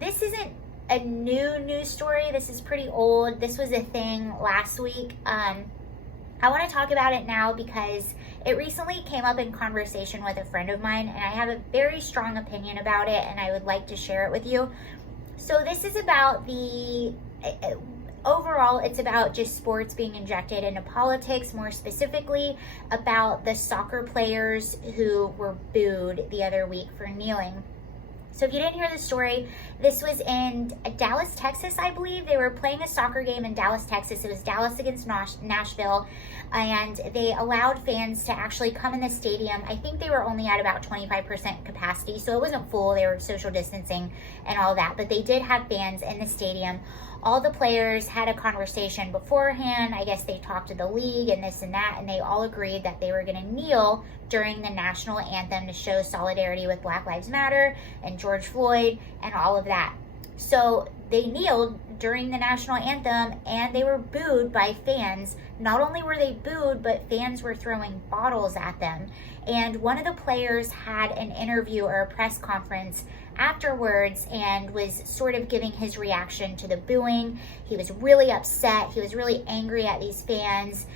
This isn't a new news story. This is pretty old. This was a thing last week. I want to talk about it now because it recently came up in conversation with a friend of mine, and I have a very strong opinion about it, and I would like to share it with you. So this is about overall, it's about just sports being injected into politics, more specifically about the soccer players who were booed the other week for kneeling. So if you didn't hear the story, this was in Dallas, Texas, I believe. They were playing a soccer game in Dallas, Texas. It was Dallas against Nashville, and they allowed fans to actually come in the stadium. I think they were only at about 25% capacity, so it wasn't full. They were social distancing and all that, but they did have fans in the stadium. All the players had a conversation beforehand. I guess they talked to the league and this and that, and they all agreed that they were going to kneel during the national anthem to show solidarity with Black Lives Matter and George Floyd and all of that. So they kneeled during the national anthem, and they were booed by fans. Not only were they booed, but fans were throwing bottles at them. And one of the players had an interview or a press conference afterwards and was sort of giving his reaction to the booing. He was really upset. He was really angry at these fans.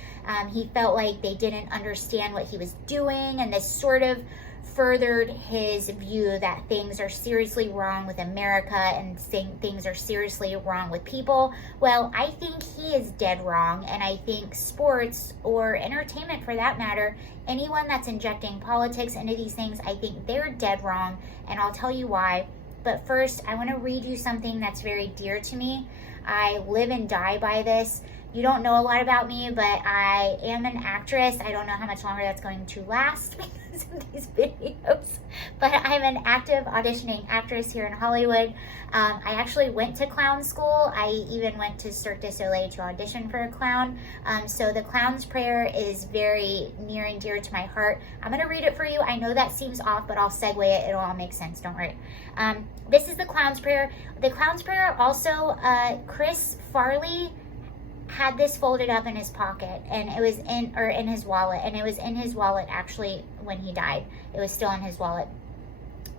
He felt like they didn't understand what he was doing, and this sort of furthered his view that things are seriously wrong with America and things are seriously wrong with people. Well, I think he is dead wrong, and I think sports, or entertainment for that matter, anyone that's injecting politics into these things, I think they're dead wrong, and I'll tell you why. But first, I want to read you something that's very dear to me. I live and die by this. You don't know a lot about me, but I am an actress. I don't know how much longer that's going to last because of these videos, but I'm an active auditioning actress here in Hollywood. I actually went to clown school. I even went to Cirque du Soleil to audition for a clown. So the clown's prayer is very near and dear to my heart. I'm going to read it for you. I know that seems off, but I'll segue it. It'll all make sense. Don't worry. This is the clown's prayer. The clown's prayer also, Chris Farley had this folded up in his pocket, and it was in his wallet, and it was in his wallet actually when he died. It was still in his wallet.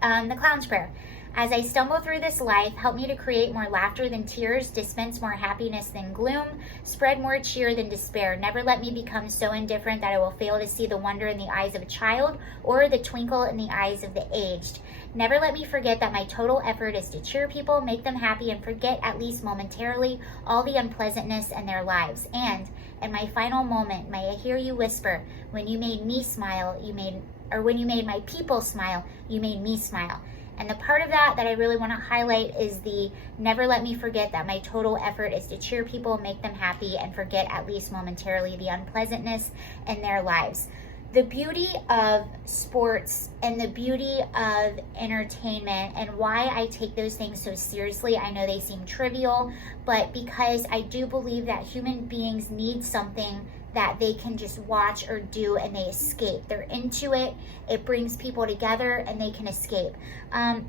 The clown's prayer. As I stumble through this life, help me to create more laughter than tears, dispense more happiness than gloom, spread more cheer than despair. Never let me become so indifferent that I will fail to see the wonder in the eyes of a child or the twinkle in the eyes of the aged. Never let me forget that my total effort is to cheer people, make them happy, and forget at least momentarily all the unpleasantness in their lives. And in my final moment, may I hear you whisper, when you made me smile, when you made my people smile, you made me smile. And the part of that I really want to highlight is the never let me forget that my total effort is to cheer people, make them happy, and forget at least momentarily the unpleasantness in their lives. The beauty of sports and the beauty of entertainment, and why I take those things so seriously, I know they seem trivial, but because I do believe that human beings need something that they can just watch or do and they escape. They're into it. It brings people together and they can escape.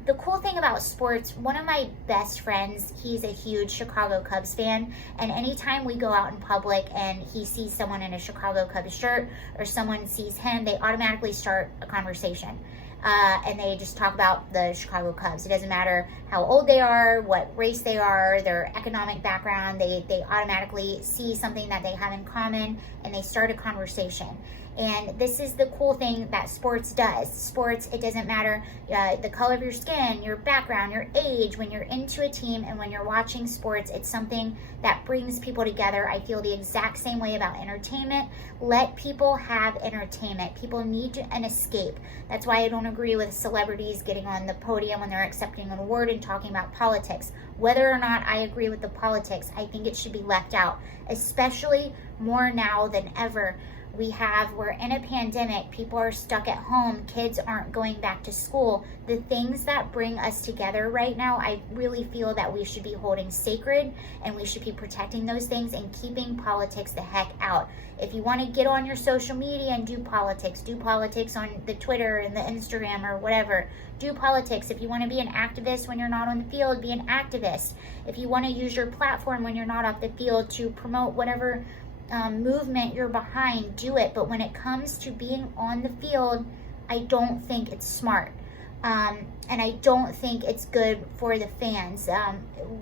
The cool thing about sports, one of my best friends, he's a huge Chicago Cubs fan, and anytime we go out in public and he sees someone in a Chicago Cubs shirt or someone sees him, they automatically start a conversation. And they just talk about the Chicago Cubs. It doesn't matter how old they are, what race they are, their economic background. They automatically see something that they have in common, and they start a conversation. And this is the cool thing that sports does. Sports, it doesn't matter the color of your skin, your background, your age. When you're into a team and when you're watching sports, it's something that brings people together. I feel the exact same way about entertainment. Let people have entertainment. People need an escape. That's why I don't agree with celebrities getting on the podium when they're accepting an award and talking about politics. Whether or not I agree with the politics, I think it should be left out, especially more now than ever. We're in a pandemic, people are stuck at home, kids aren't going back to school. The things that bring us together right now, I really feel that we should be holding sacred, and we should be protecting those things and keeping politics the heck out. If you want to get on your social media and do politics on the Twitter and the Instagram or whatever. Do politics. If you want to be an activist when you're not on the field, be an activist. If you want to use your platform when you're not off the field to promote whatever movement you're behind, do it. But when it comes to being on the field, I don't think it's smart. And I don't think it's good for the fans.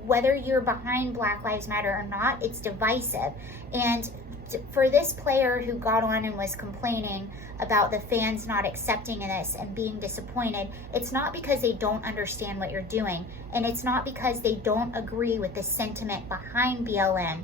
Whether you're behind Black Lives Matter or not, it's divisive. And for this player who got on and was complaining about the fans not accepting this and being disappointed, it's not because they don't understand what you're doing, and it's not because they don't agree with the sentiment behind BLM.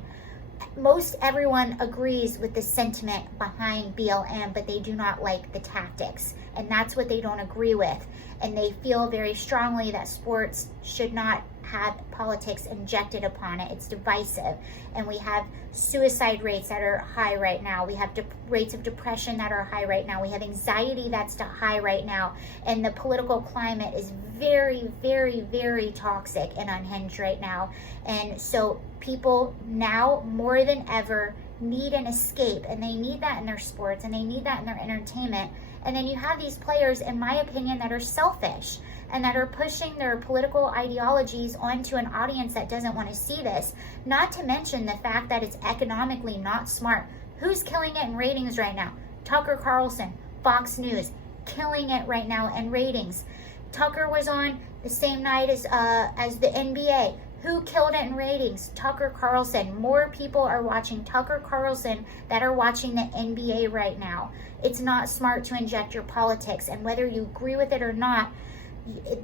Most everyone agrees with the sentiment behind BLM, but they do not like the tactics, and that's what they don't agree with. And they feel very strongly that sports should not have politics injected upon it. It's divisive. And we have suicide rates that are high right now. We have rates of depression that are high right now. We have anxiety that's high right now. And the political climate is very, very, very toxic and unhinged right now. And so people now more than ever need an escape, and they need that in their sports, and they need that in their entertainment. And then you have these players, in my opinion, that are selfish and that are pushing their political ideologies onto an audience that doesn't want to see this. Not to mention the fact that it's economically not smart. Who's killing it in ratings right now? Tucker Carlson, Fox News, killing it right now in ratings. Tucker was on the same night as the NBA. Who killed it in ratings? Tucker Carlson. More people are watching Tucker Carlson that are watching the NBA right now. It's not smart to inject your politics, and whether you agree with it or not,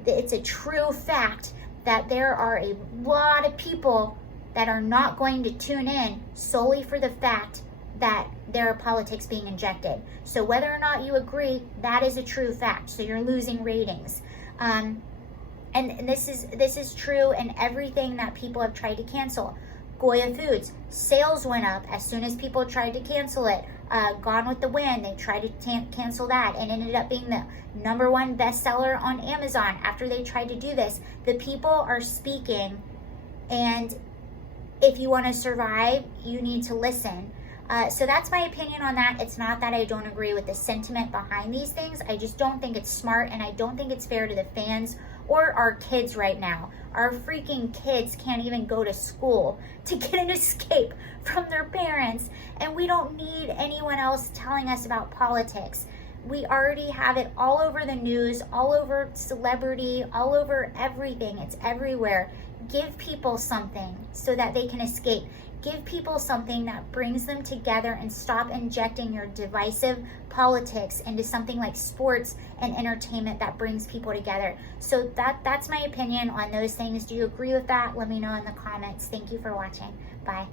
it's a true fact that there are a lot of people that are not going to tune in solely for the fact that there are politics being injected. So whether or not you agree, that is a true fact. So you're losing ratings. And this is true in everything that people have tried to cancel. Goya Foods, sales went up as soon as people tried to cancel it. Gone with the Wind, they tried to cancel that and ended up being the #1 bestseller on Amazon after they tried to do this. The people are speaking, and if you want to survive, you need to listen. So that's my opinion on that. It's not that I don't agree with the sentiment behind these things. I just don't think it's smart, and I don't think it's fair to the fans or our kids right now. Our freaking kids can't even go to school to get an escape from their parents, and we don't need anyone else telling us about politics. We already have it all over the news, all over celebrity, all over everything. It's everywhere. Give people something so that they can escape. Give people something that brings them together, and stop injecting your divisive politics into something like sports and entertainment that brings people together. So that's my opinion on those things. Do you agree with that? Let me know in the comments. Thank you for watching. Bye.